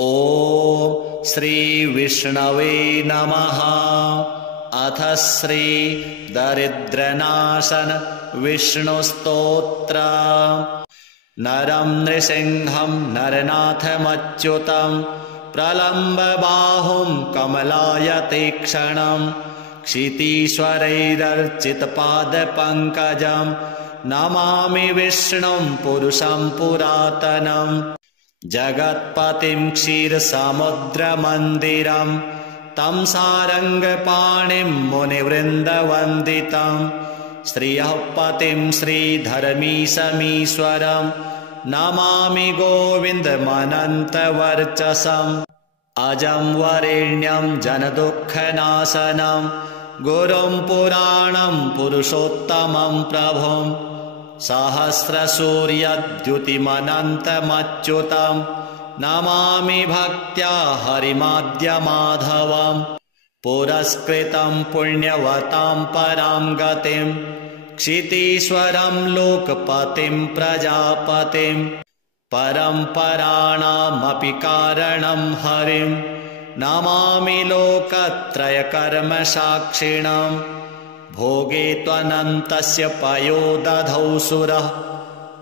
ॐ श्री विष्णवे नमः। अथ श्री दरिद्रनाशन विष्णुस्तोत्र। नरं नृसिंहं नरनाथमच्युतं प्रलम्बबाहुं कमलायतीक्ष्णं क्षितीश्वरैरर्चितपादपङ्कजं नमामि विष्णुं पुरुषं पुरातनं। जगत्पतिं क्षीरसमुद्रमन्दिरं तं सारङ्गपाणिं मुनिवृन्दवन्दितं श्रियः पतिं श्रीधर्मीशमीश्वरं नमामि गोविन्दमनन्तवर्चसम्। अजं वरेण्यं जनदुःखनाशनं गुरुं पुराणं पुरुषोत्तमं प्रभुं सहस्रसूर्यद्युतिमनन्तमच्युतं नमामि भक्त्या हरिमाद्यमाधवम्। पुरस्कृतं पुण्यवतां परां गतिं क्षितीश्वरं लोकपतिं प्रजापतिं परम्पराणामपि कारणं हरिं नमामि लोकत्रयकर्मसाक्षिणं। भोगे त्वनन्तस्य पयोदधौ सुरः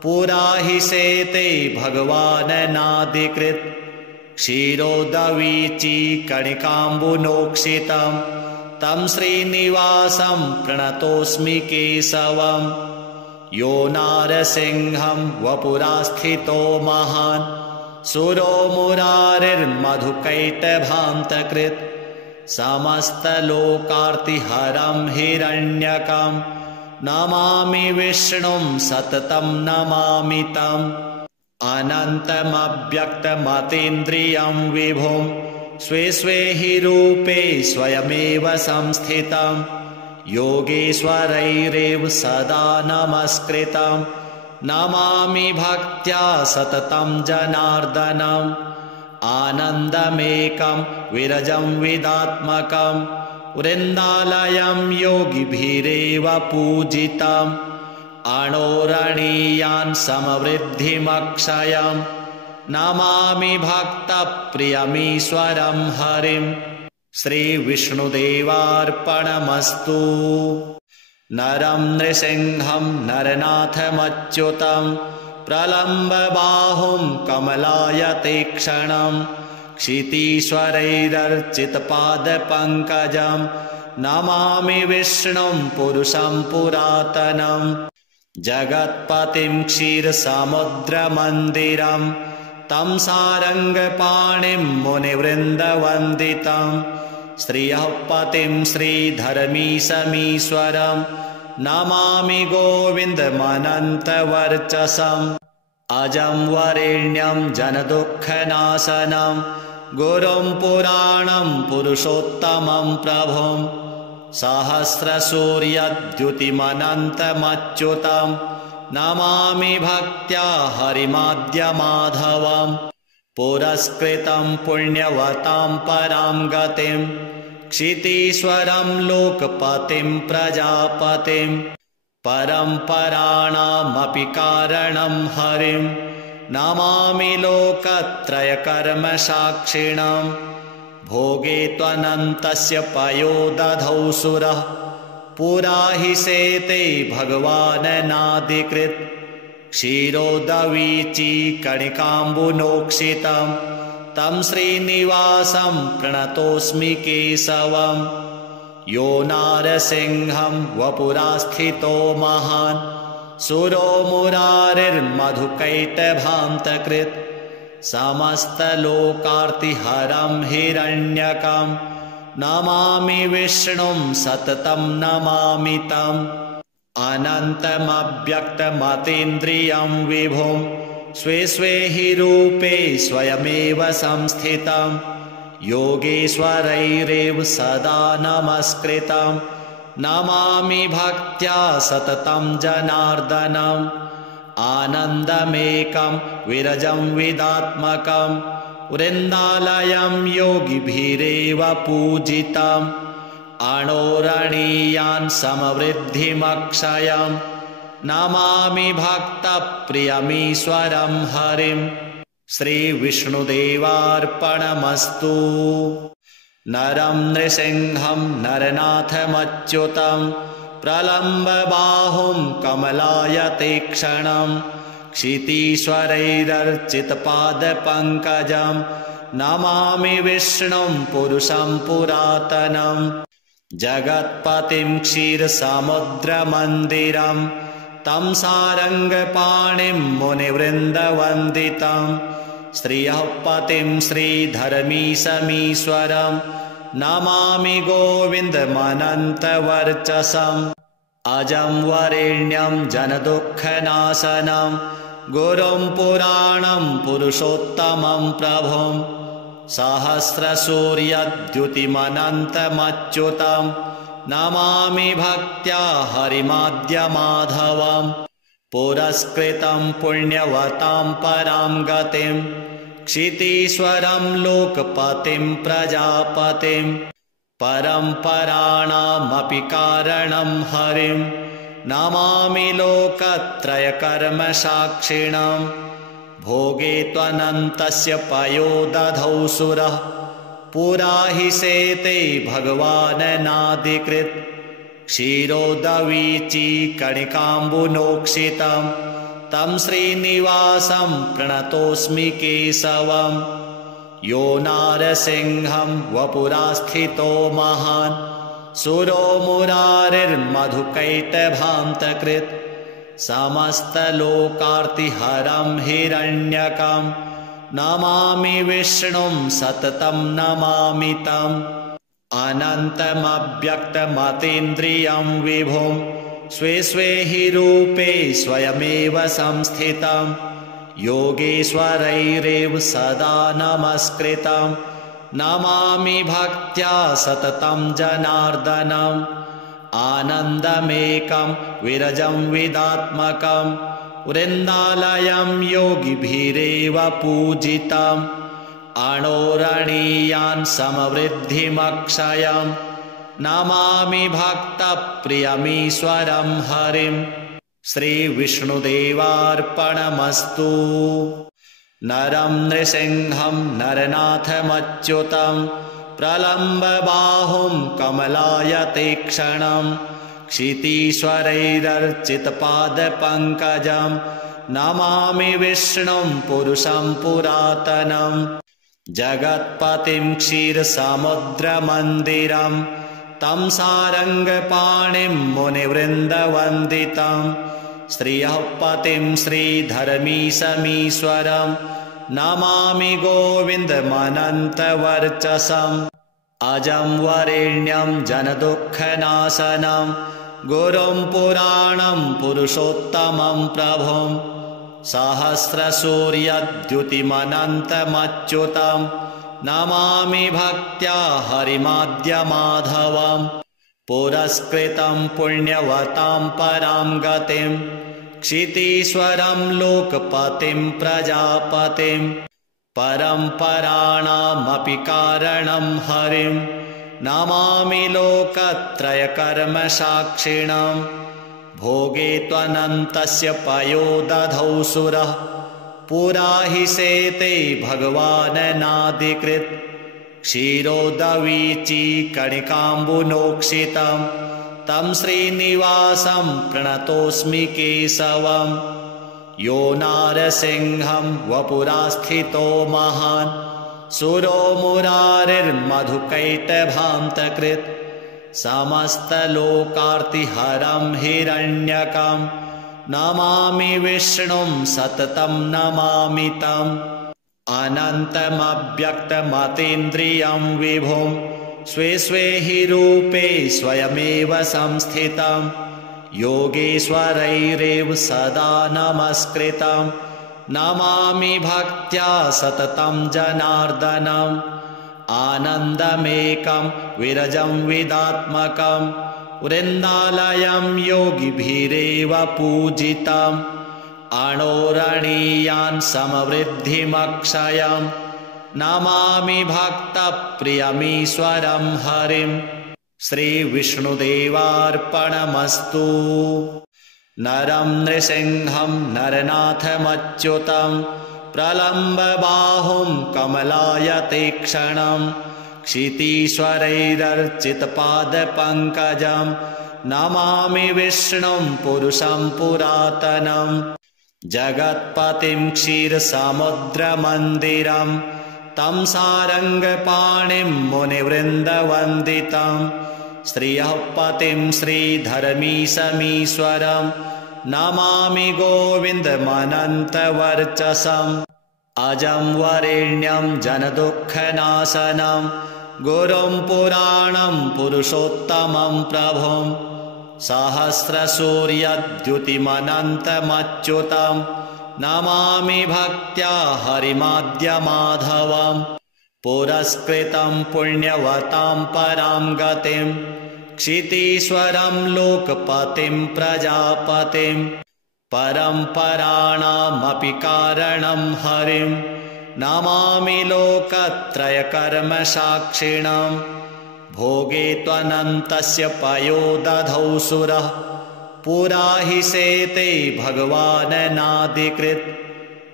पुरा हि शेते भगवाननादिकृत् क्षीरोदवीचीकणिकाम्बुनोक्षितं तं श्रीनिवासं प्रणतोऽस्मि केशवम्। यो नारसिंहं वपुरास्थितो महान् सुरो मुरारिर्मधुकैटभान्तकृत् समस्तलोकार्तिहरं हिरण्यकं नमामि विष्णुं सततं नमामि तम्। अनन्तमव्यक्तमतीन्द्रियं विभुं स्वे स्वे हि रूपे स्वयमेव संस्थितं योगेश्वरैरेव सदा नमस्कृतं नमामि भक्त्या सततं जनार्दनम्। आनन्दमेकं विरजं विदात्मकं वृन्दालयं योगिभिरेव पूजितम्। अणोरणीयान् समवृद्धिमक्षयं नमामि भक्तप्रियमीश्वरं हरिं। श्रीविष्णुदेवार्पणमस्तु। नरं नृसिंहं नरनाथमच्युतं प्रलम्बबाहुं कमलायतीक्ष्णं क्षितीश्वरैरर्चितपादपङ्कजं नमामि विष्णुं पुरुषं पुरातनं। जगत्पतिं क्षीरसमुद्रमन्दिरं तं सारङ्गपाणिं मुनिवृन्दवन्दितं श्रियः पतिं श्रीधर्मीशमीश्वरं नमामि गोविन्दमनन्तवर्चसम्। अजं वरेण्यं जनदुःखनाशनं गुरुं पुराणं पुरुषोत्तमं प्रभुं सहस्रसूर्यद्युतिमनन्तमच्युतं नमामि भक्त्या हरिमाद्यमाधवम्। पुरस्कृतं पुण्यवतां परां गतिं क्षितीश्वरं लोकपतिं प्रजापतिं परम्पराणामपि कारणं हरिं नमामि लोकत्रयकर्मसाक्षिणं। भोगे त्वनन्तस्य पयोदधौ सुरः पुरा हि शेते भगवाननादिकृत् क्षीरोदवीचीकणिकाम्बुनोक्षितं तं श्रीनिवासं प्रणतोऽस्मि केशवम्। यो नारसिंहं वपुरास्थितो महान् सुरो मुरारिर्मधुकैटभान्तकृत् समस्तलोकार्तिहरं हिरण्यकं नमामि विष्णुं सततं नमामि तम्। अनन्तमव्यक्तमतीन्द्रियं विभुं स्वे स्वे हि रूपे स्वयमेव संस्थितं योगेश्वरैरेव सदा नमस्कृतं नमामि भक्त्या सततं जनार्दनम्। आनन्दमेकं विरजं विदात्मकं वृन्दालयं योगिभिरेव पूजितम्। अणोरणीयान् समवृद्धिमक्षयं नमामि भक्तप्रियमीश्वरं हरिं। श्रीविष्णुदेवार्पणमस्तु। नरं नृसिंहं नरनाथमच्युतं प्रलम्बबाहुं कमलायतीक्ष्णं क्षितीश्वरैरर्चितपादपङ्कजं नमामि विष्णुं पुरुषं पुरातनं। जगत्पतिं क्षीरसमुद्रमन्दिरं तं सारङ्गपाणिं मुनिवृन्दवन्दितं श्रियः पतिं श्रीधर्मीशमीश्वरं नमामि गोविन्दमनन्तवर्चसम्। अजं वरेण्यं जनदुःखनाशनं गुरुं पुराणं पुरुषोत्तमं प्रभुं सहस्रसूर्यद्युतिमनन्तमच्युतं नमामि भक्त्या हरिमाद्यमाधवम्। पुरस्कृतं पुण्यवतां परां गतिं क्षितीश्वरं लोकपतिं प्रजापतिं परम्पराणामपि कारणं हरिं नमामि लोकत्रयकर्मसाक्षिणं। भोगे त्वनन्तस्य पयोदधौ सुरः पुरा हि शेते भगवाननादिकृत् क्षीरोदवीचीकणिकाम्बुनोक्षितं तं श्रीनिवासं प्रणतोऽस्मि केशवम्। यो नारसिंहं वपुरास्थितो महान् सुरो मुरारिर्मधुकैटभान्तकृत् समस्तलोकार्तिहरं हिरण्यकं नमामि विष्णुं सततं नमामि तम्। अनन्तमव्यक्तमतीन्द्रियं विभुं स्वे स्वे हि रूपे स्वयमेव संस्थितं योगेश्वरैरेव सदा नमस्कृतं नमामि भक्त्या सततं जनार्दनम्। आनन्दमेकं विरजं विदात्मकं वृन्दालयं योगिभिरेव पूजितम् अणोरणीयान् समवृद्धिमक्षयं नमामि भक्तप्रियमीश्वरं हरिं। श्रीविष्णुदेवार्पणमस्तु। नरं नृसिंहं नरनाथमच्युतं प्रलम्बबाहुं कमलायतीक्ष्णं क्षितीश्वरैरर्चितपादपङ्कजं नमामि विष्णुं पुरुषं पुरातनं। जगत्पतिं क्षीरसमुद्रमन्दिरं तं सारङ्गपाणिं मुनिवृन्दवन्दितं श्रियः पतिं श्रीधर्मीशमीश्वरं नमामि गोविन्दमनन्तवर्चसम्। अजं वरेण्यं जनदुःखनाशनं गुरुं पुराणं पुरुषोत्तमं प्रभुं सहस्रसूर्यद्युतिमनन्तमच्युतं नमामि भक्त्या हरिमाद्यमाधवम्। पुरस्कृतं पुण्यवतां परां गतिं क्षितीश्वरं लोकपतिं प्रजापतिं परम्पराणामपि कारणं हरिं नमामि लोकत्रयकर्मसाक्षिणं। भोगे त्वनन्तस्य पयोदधौ सुरः पुरा हि शेते भगवाननादिकृत् क्षीरोदवीचीकणिकाम्बुनोक्षितं तं श्रीनिवासं प्रणतोऽस्मि केशवम्। यो नारसिंहं वपुरास्थितो महान् सुरो मुरारिर्मधुकैटभान्तकृत् समस्तलोकार्तिहरं हिरण्यकं नमामि विष्णुं सततं नमामि तम्। अनन्तमव्यक्तमतीन्द्रियं विभुं स्वे स्वे हि रूपे स्वयमेव संस्थितं योगेश्वरैरेव सदा नमस्कृतं नमामि भक्त्या सततं जनार्दनम्। आनन्दमेकं विरजं विदात्मकं वृन्दालयं योगिभिरेव पूजितम् अणोरणीयान् समवृद्धिमक्षयं नमामि भक्तप्रियमीश्वरं हरिं। श्रीविष्णुदेवार्पणमस्तु। नरं नृसिंहं नरनाथमच्युतं प्रलम्बबाहुं कमलायतीक्ष्णं क्षितीश्वरैरर्चितपादपङ्कजं नमामि विष्णुं पुरुषं पुरातनं जगत्पतिं क्षीरसमुद्रमन्दिरं तं सारङ्गपाणिं मुनिवृन्दवन्दितं श्रियः पतिं श्रीधर्मीशमीश्वरं नमामि गोविन्दमनन्तवर्चसम् अजं वरेण्यं जनदुःखनाशनं गुरुं पुराणं पुरुषोत्तमं प्रभुं सहस्रसूर्यद्युतिमनन्तमच्युतं नमामि भक्त्या हरिमाद्यमाधवं पुरस्कृतं पुण्यवतां परां गतिं क्षितीश्वरं लोकपतिं प्रजापतिं परम्पराणामपि कारणं हरिं नमामि लोकत्रयकर्मसाक्षिणं भोगे त्वनन्तस्य पयोदधौ सुरः पुरा हि शेते भगवाननादिकृत्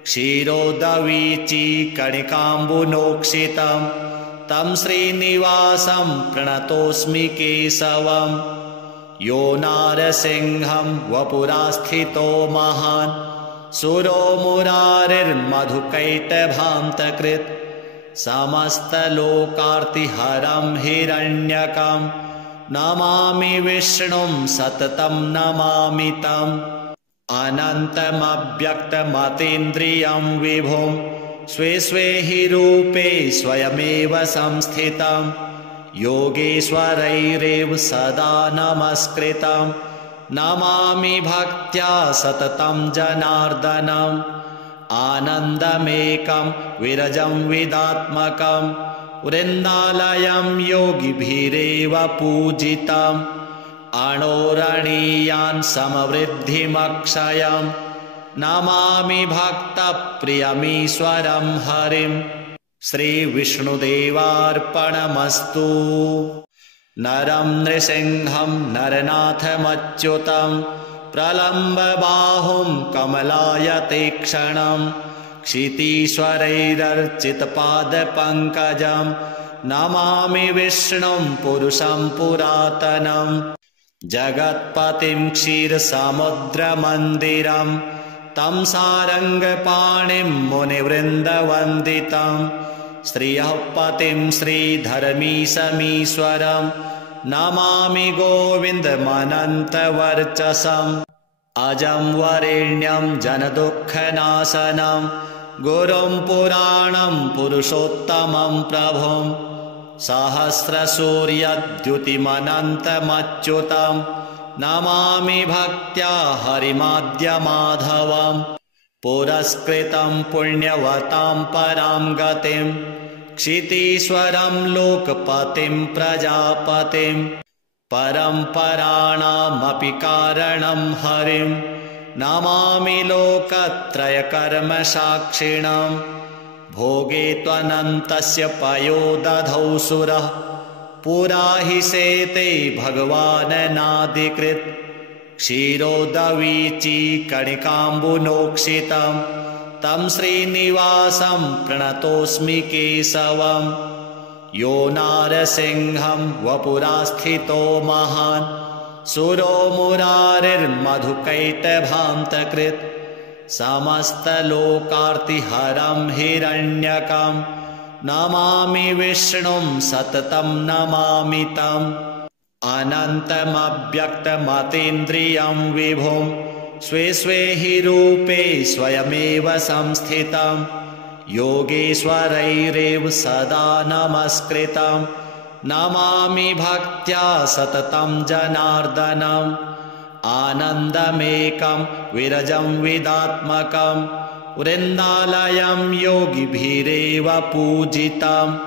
क्षीरोदवीचीकणिकाम्बुनोक्षितं तं श्रीनिवासं प्रणतोऽस्मि केशवम् यो नारसिंहं वपुरास्थितो महान् सुरो मुरारिर्मधुकैटभान्तकृत् समस्तलोकार्तिहरं हिरण्यकं नमामि विष्णुं सततं नमामि तम् अनन्तमव्यक्तमतीन्द्रियं विभुं स्वे स्वे हि रूपे स्वयमेव संस्थितं योगेश्वरैरेव सदा नमस्कृतं नमामि भक्त्या सततं जनार्दनम् आनन्दमेकं विरजं विदात्मकं वृन्दालयं योगिभिरेव पूजितम् अणोरणीयान् समवृद्धिमक्षयं नमामि भक्तप्रियमीश्वरं हरिं श्रीविष्णुदेवार्पणमस्तु नरं नृसिंहं नरनाथमच्युतं प्रलम्बबाहुं कमलायतीक्ष्णं क्षितीश्वरैरर्चितपादपङ्कजं नमामि विष्णुं पुरुषं पुरातनं जगत्पतिं क्षीरसमुद्रमन्दिरं तं सारङ्गपाणिं मुनिवृन्दवन्दितं श्रियः पतिं श्रीधर्मीशमीश्वरं नमामि गोविन्दमनन्तवर्चसम् अजं वरेण्यं जनदुःखनाशनं गुरुं पुराणं पुरुषोत्तमं प्रभुं सहस्रसूर्यद्युतिमनन्तमच्युतं नमामि भक्त्या हरिमाद्यमाधवं पुरस्कृतं पुण्यवतां परां गतिं क्षितीश्वरं लोकपतिं प्रजापतिं परम्पराणामपि कारणं हरिं नमामि लोकत्रयकर्मसाक्षिणं भोगे त्वनन्तस्य पयोदधौ सुरः पुरा हि शेते भगवाननादिकृत् क्षीरोदवीचीकणिकाम्बुनोक्षितं तं श्रीनिवासं प्रणतोऽस्मि केशवम् यो नारसिंहं वपुरास्थितो महान् सुरो मुरारिर्मधुकैटभान्तकृत् समस्तलोकार्तिहरं हिरण्यकं नमामि विष्णुं सततं नमामि तम् अनन्तमव्यक्तमतीन्द्रियं विभुं स्वे स्वे हि रूपे स्वयमेव संस्थितं योगेश्वरैरेव सदा नमस्कृतं नमामि भक्त्या सततं जनार्दनम् आनन्दमेकं विरजं विदात्मकं वृन्दालयं योगिभिरेव पूजितम्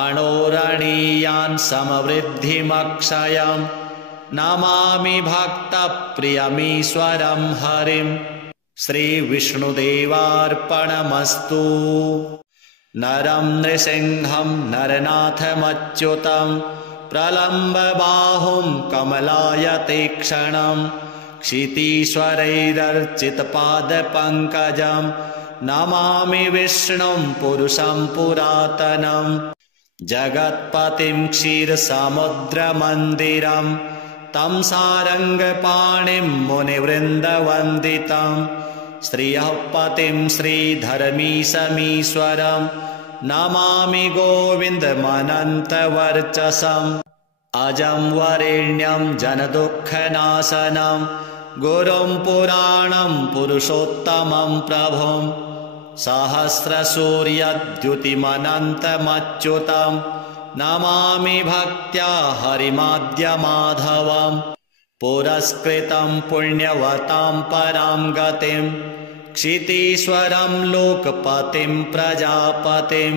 अणोरणीयान् समवृद्धिमक्षयं नमामि भक्तप्रियमीश्वरं हरिं श्रीविष्णुदेवार्पणमस्तु नरं नृसिंहं नरनाथमच्युतं प्रलम्बबाहुं कमलायतीक्ष्णं क्षितीश्वरैरर्चितपादपङ्कजं नमामि विष्णुं पुरुषं पुरातनं जगत्पतिं क्षीरसमुद्रमन्दिरं तं सारङ्गपाणिं मुनिवृन्दवन्दितं श्रियः पतिं श्रीधर्मीशमीश्वरं नमामि गोविन्दमनन्तवर्चसम् अजं वरेण्यं जनदुःखनाशनं गुरुं पुराणं पुरुषोत्तमं प्रभुं सहस्रसूर्यद्युतिमनन्तमच्युतं नमामि भक्त्या हरिमाद्यमाधवं पुरस्कृतं पुण्यवतां परां गतिं क्षितीश्वरं लोकपतिं प्रजापतिं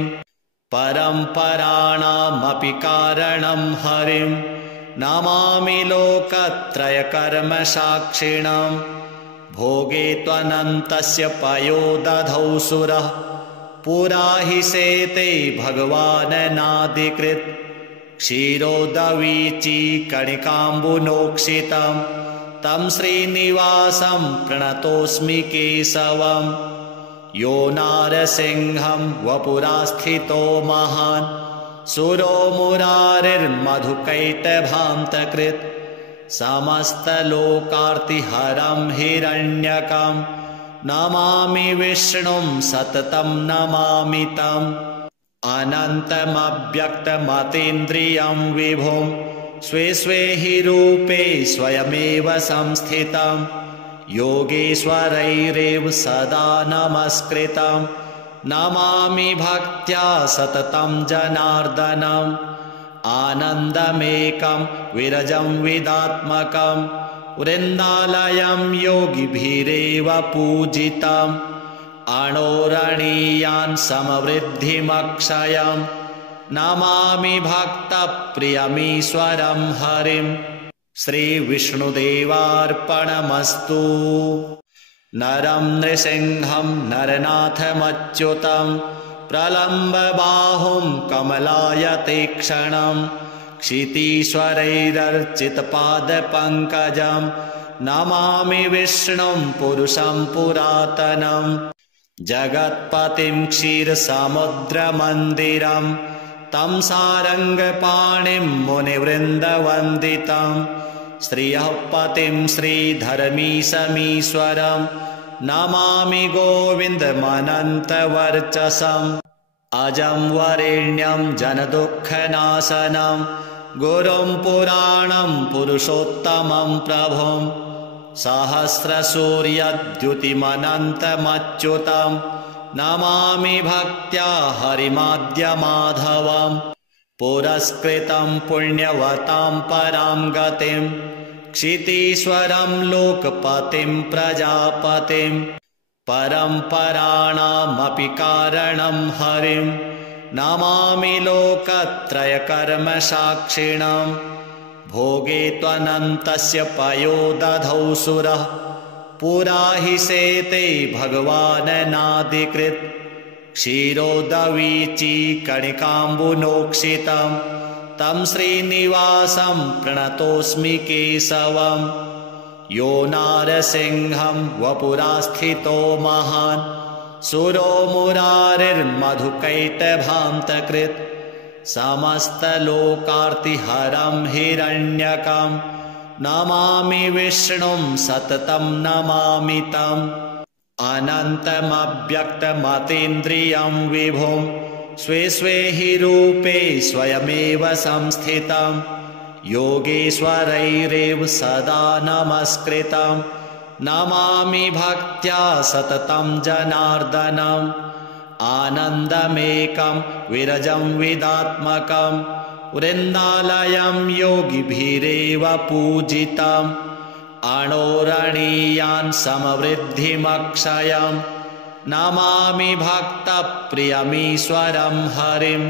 परम्पराणामपि कारणं हरिं नमामि लोकत्रयकर्मसाक्षिणं भोगे त्वनन्तस्य पयोदधौ सुरः पुरा हि शेते भगवाननादिकृत् क्षीरोदवीचीकणिकाम्बुनोक्षितं तं श्रीनिवासं प्रणतोऽस्मि केशवम् यो नारसिंहं वपुरास्थितो महान् सुरो मुरारिर्मधुकैटभान्तकृत् समस्तलोकार्तिहरं हिरण्यकं नमामि विष्णुं सततं नमामि तम् अनन्तमव्यक्तमतीन्द्रियं विभुं स्वे स्वे हि रूपे स्वयमेव संस्थितं योगेश्वरैरेव सदा नमस्कृतं नमामि भक्त्या सततं जनार्दनम् आनन्दमेकं विरजं विदात्मकं वृन्दालयं योगिभिरेव पूजितम् अणोरणीयान् समवृद्धिमक्षयं नमामि भक्तप्रियमीश्वरं हरिं श्रीविष्णुदेवार्पणमस्तु नरं नृसिंहं नरनाथमच्युतं प्रलम्बबाहुं कमलायतीक्ष्णं क्षितीश्वरैरर्चितपादपङ्कजं नमामि विष्णुं पुरुषं पुरातनं जगत्पतिं क्षीरसमुद्रमन्दिरं तं सारङ्गपाणिं मुनिवृन्दवन्दितं श्रियः पतिं श्रीधर्मीशमीश्वरं नमामि गोविन्दमनन्तवर्चसम् अजं वरेण्यं जनदुःखनाशनं गुरुं पुराणं पुरुषोत्तमं प्रभुं सहस्रसूर्यद्युतिमनन्तमच्युतं नमामि भक्त्या हरिमाद्यमाधवं पुरस्कृतं पुण्यवतां परां गतिं क्षितीश्वरं लोकपतिं प्रजापतिं परम्पराणामपि कारणं हरिं नमामि लोकत्रयकर्मसाक्षिणं भोगे त्वनन्तस्य पयोदधौ सुरः पुरा हि शेते भगवाननादिकृत् क्षीरोदवीचीकणिकाम्बुनोक्षितं तं श्रीनिवासं प्रणतोऽस्मि केशवम् यो नारसिंहं वपुरास्थितो महान् सुरो मुरारिर्मधुकैटभान्तकृत् समस्तलोकार्तिहरं हिरण्यकं नमामि विष्णुं सततं नमामि तम् अनन्तमव्यक्तमतीन्द्रियं विभुं स्वे स्वे हि रूपे स्वयमेव संस्थितं योगेश्वरैरेव सदा नमस्कृतं नमामि भक्त्या सततं जनार्दनम् आनन्दमेकं विरजं विदात्मकं वृन्दालयं योगिभिरेव पूजितम् अणोरणीयान् समवृद्धिमक्षयं नमामि भक्तप्रियमीश्वरं हरिं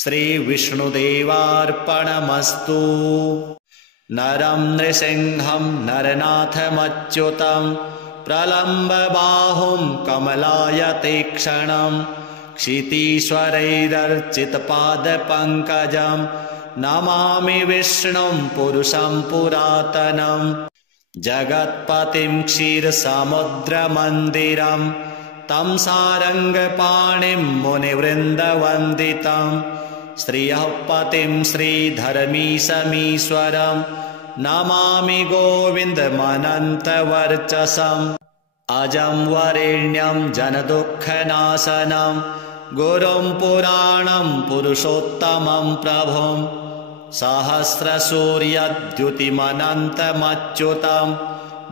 श्रीविष्णुदेवार्पणमस्तु नरं नृसिंहं नरनाथमच्युतं प्रलम्बबाहुं कमलायतीक्ष्णं क्षितीश्वरैरर्चितपादपङ्कजं नमामि विष्णुं पुरुषं पुरातनं जगत्पतिं क्षीरसमुद्रमन्दिरं तं सारङ्गपाणिं मुनिवृन्दवन्दितं श्रियः पतिं श्रीधरमीशमीश्वरं नमामि गोविन्दमनन्तवर्चसम् अजं वरेण्यं जनदुःखनाशनं गुरुं पुराणं पुरुषोत्तमं प्रभुं सहस्रसूर्यद्युतिमनन्तमच्युतं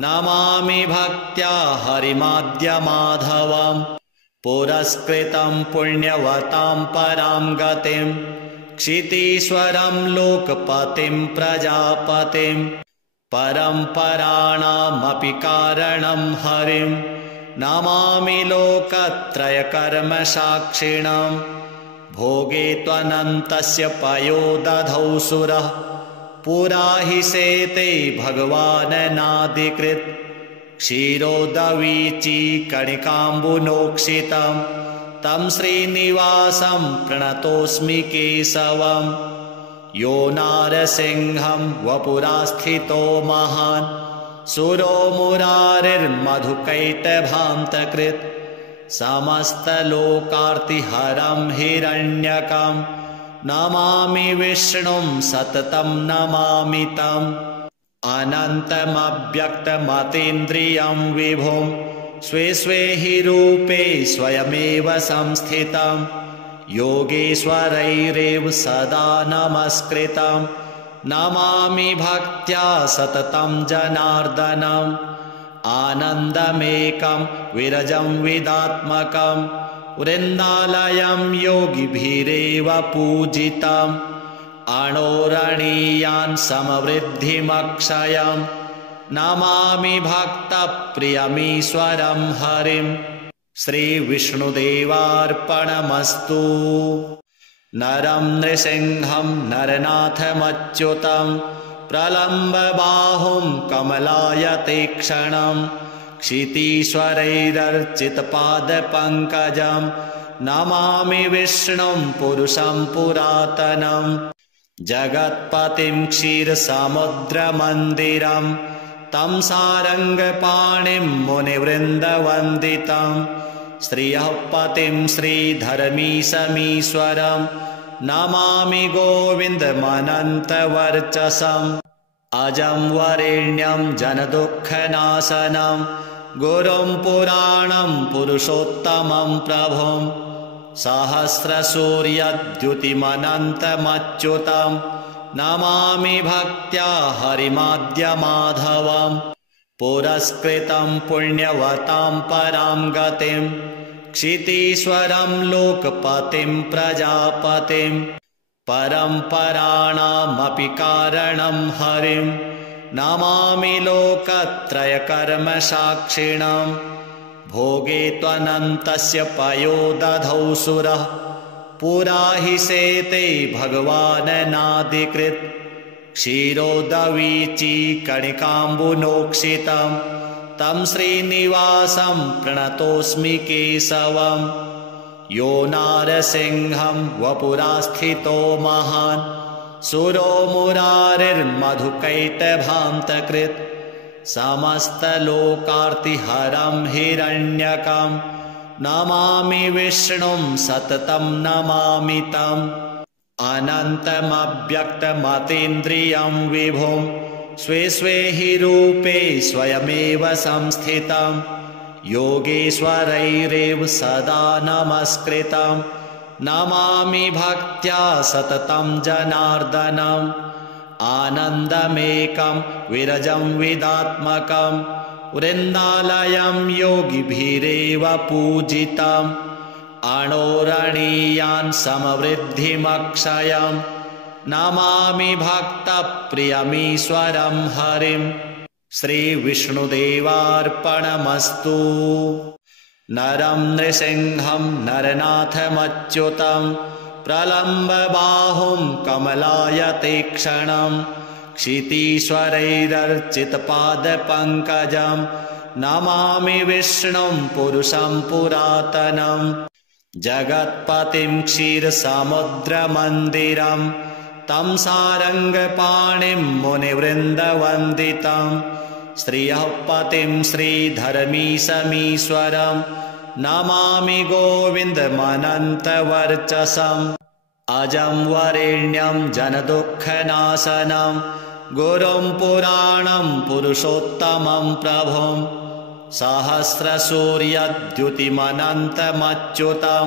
नमामि भक्त्या हरिमाद्यमाधवं पुरस्कृतं पुण्यवतां परां गतिं क्षितीश्वरं लोकपतिं प्रजापतिं परम्पराणामपि कारणं हरिं नमामि लोकत्रयकर्मसाक्षिणं भोगे त्वनन्तस्य पयोदधौ सुरः पुरा हि सेते भगवाननादिकृत् क्षीरोदवीची कणिकाम्बुनोक्षितं तं श्रीनिवासं प्रणतोऽस्मि केशवम् यो नारसिंहं वपुरास्थितो महान् सुरो मुरारिर्मधुकैटभान्तकृत् समस्तलोकार्तिहरं हिरण्यकं नमामि विष्णुं सततं नमामि तम् अनन्तमव्यक्तमतीन्द्रियं विभुं स्वे स्वे हि रूपे स्वयमेव संस्थितं योगेश्वरैरेव सदा नमस्कृतं नमामि भक्त्या सततं जनार्दनम् आनन्दमेकं विरजं विदात्मकं वृन्दालयं योगिभिरेव पूजितम् अणोरणीयान् समवृद्धिमक्षयं नमामि भक्तप्रियमीश्वरं हरिं श्रीविष्णुदेवार्पणमस्तु नरं नृसिंहं नरनाथमच्युतं प्रलम्बबाहुं कमलायतीक्ष्णं क्षितीश्वरैरर्चितपादपङ्कजं नमामि विष्णुं पुरुषं पुरातनं जगत्पतिं क्षीरसमुद्रमन्दिरं तं सारङ्गपाणिं मुनिवृन्दवन्दितं श्रियः पतिं श्रीधरमीशमीश्वरं नमामि गोविन्दमनन्तवर्चसम् अजं वरेण्यं जनदुःखनाशनं गुरुं पुराणं पुरुषोत्तमं प्रभुं सहस्रसूर्यद्युतिमनन्तमच्युतं नमामि भक्त्या हरिमाद्यमाधवं पुरस्कृतं पुण्यवतां परां गतिं क्षितीश्वरं लोकपतिं प्रजापतिं परम्पराणामपि कारणं हरिं नमामि लोकत्रयकर्मसाक्षिणं भोगे त्वनन्तस्य पयोदधौ सुरः पुरा हि सेते भगवाननादिकृत् क्षीरोदवीची कणिकाम्बुनोक्षितं तं श्रीनिवासं प्रणतोऽस्मि केशवम् यो नारसिंहं वपुरास्थितो महान् सुरो मुरारिर्मधुकैटभान्तकृत् समस्तलोकार्तिहरं हिरण्यकं नमामि विष्णुं सततं नमामि तम् अनन्तमव्यक्तमतीन्द्रियं विभुं स्वे स्वे हि रूपे स्वयमेव संस्थितं योगेश्वरैरेव सदा नमस्कृतं नमामि भक्त्या सततं जनार्दनम् आनन्दमेकं विरजं विदात्मकं वृन्दालयं योगिभिरेव पूजितम् अणोरणीयान् समवृद्धिमक्षयं नमामि भक्तप्रियमीश्वरं हरिं श्रीविष्णुदेवार्पणमस्तु नरं नृसिंहं नरनाथमच्युतं प्रलम्बबाहुं कमलायतीक्ष्णं क्षितीश्वरैरर्चितपादपङ्कजं नमामि विष्णुं पुरुषं पुरातनं जगत्पतिं क्षीरसमुद्रमन्दिरं तं सारङ्गपाणिं मुनिवृन्दवन्दितं श्रियः पतिं श्रीधरमीशमीश्वरं नमामि गोविन्दमनन्तवर्चसम् अजं वरेण्यं जनदुःखनाशनं गुरुं पुराणं पुरुषोत्तमं प्रभुं सहस्रसूर्यद्युतिमनन्तमच्युतं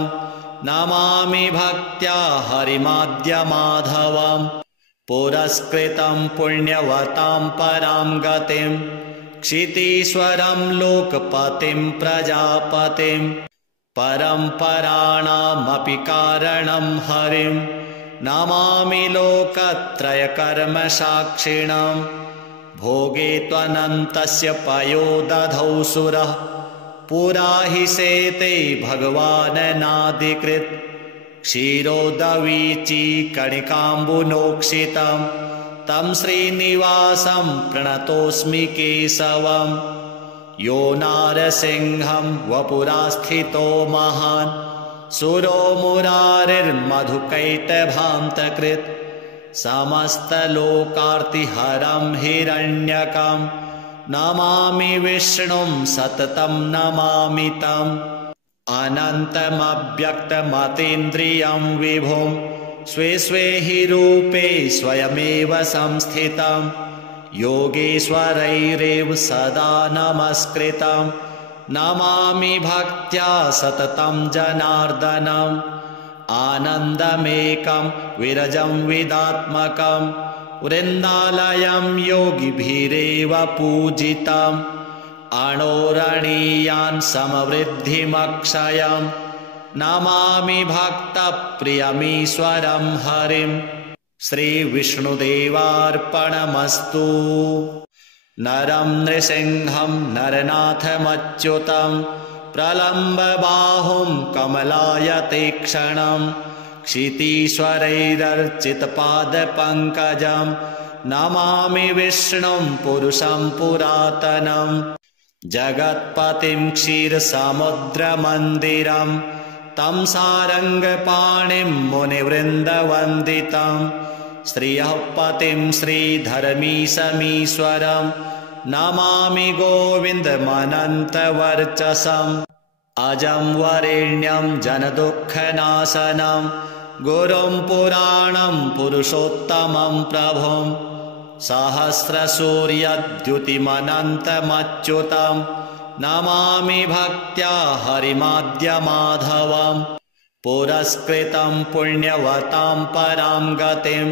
नमामि भक्त्या हरिमाद्यमाधवम् पुरस्कृतं पुण्यवतां परां गतिं क्षितीश्वरं लोकपतिं प्रजापतिं परम्पराणामपि कारणं हरिं नमामि लोकत्रयकर्मसाक्षिणं भोगे त्वनन्तस्य पयोदधौ सुरः पुरा हि शेते भगवाननादिकृत् क्षीरोदवीची कणिकाम्बुनोक्षितं तं श्रीनिवासं प्रणतोऽस्मि केशवम् यो नारसिंहं वपुरास्थितो महान् सुरो मुरारिर्मधुकैटभान्तकृत् समस्तलोकार्तिहरं हिरण्यकं नमामि विष्णुं सततं नमामि तम् अनन्तमव्यक्तमतीन्द्रियं विभुं स्वे स्वे हि रूपे स्वयमेव संस्थितं योगेश्वरैरेव सदा नमस्कृतं नमामि भक्त्या सततं जनार्दनम् आनन्दमेकं विरजं विदात्मकं वृन्दालयं योगिभिरेव पूजितम् अणोरणीयान् समवृद्धिमक्षयं नमामि भक्तप्रियमीश्वरं हरिं श्रीविष्णुदेवार्पणमस्तु नरं नृसिंहं नरनाथमच्युतं प्रलम्बबाहुं कमलायतीक्ष्णं क्षितीश्वरैरर्चितपादपङ्कजं नमामि विष्णुं पुरुषं पुरातनं जगत्पतिं क्षीरसमुद्रमन्दिरं तं सारङ्गपाणिं मुनिवृन्दवन्दितं श्रियः पतिं श्रीधर्मीशमीश्वरं नमामि गोविन्दमनन्तवर्चसम् अजं वरेण्यं जनदुःखनाशनं गुरुं पुराणं पुरुषोत्तमं प्रभुं सहस्रसूर्यद्युतिमनन्तमच्युतं नमामि भक्त्या हरिमाद्यमाधवम् पुरस्कृतं पुण्यवतां परां गतिं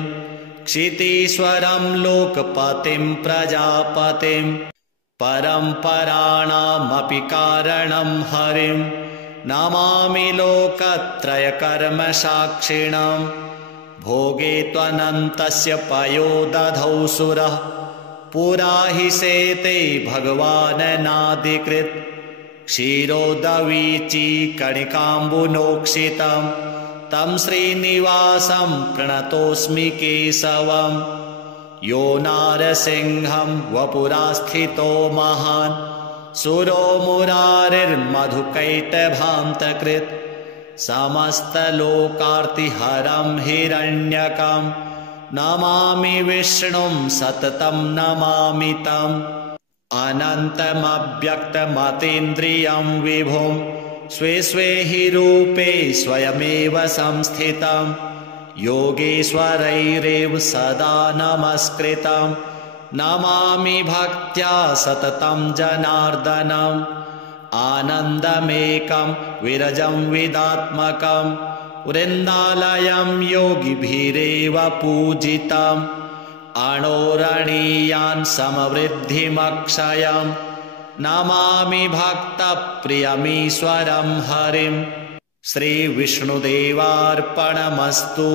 क्षितीश्वरं लोकपतिं प्रजापतिं परम्पराणामपि कारणं हरिं नमामि लोकत्रयकर्मसाक्षिणं भोगे त्वनन्तस्य पयोदधौ सुरः पुरा हि शेते भगवाननादिकृत् क्षीरोदवीची कणिकाम्बुनोक्षितं तं श्रीनिवासं प्रणतोऽस्मि केशवम् यो नारसिंहं वपुरास्थितो महान् सुरो मुरारिर्मधुकैटभान्तकृत् समस्तलोकार्तिहरं हिरण्यकं नमामि विष्णुं सततं नमामि तम् अनन्तमव्यक्तमतीन्द्रियं विभुं स्वे स्वे हि रूपे स्वयमेव संस्थितं योगेश्वरैरेव सदा नमस्कृतं नमामि भक्त्या सततं जनार्दनम् आनन्दमेकं विरजं विदात्मकं वृन्दालयं योगिभिरेव पूजितम् अणोरणीयान् समवृद्धिमक्षयं नमामि भक्तप्रियमीश्वरं हरिं श्रीविष्णुदेवार्पणमस्तु।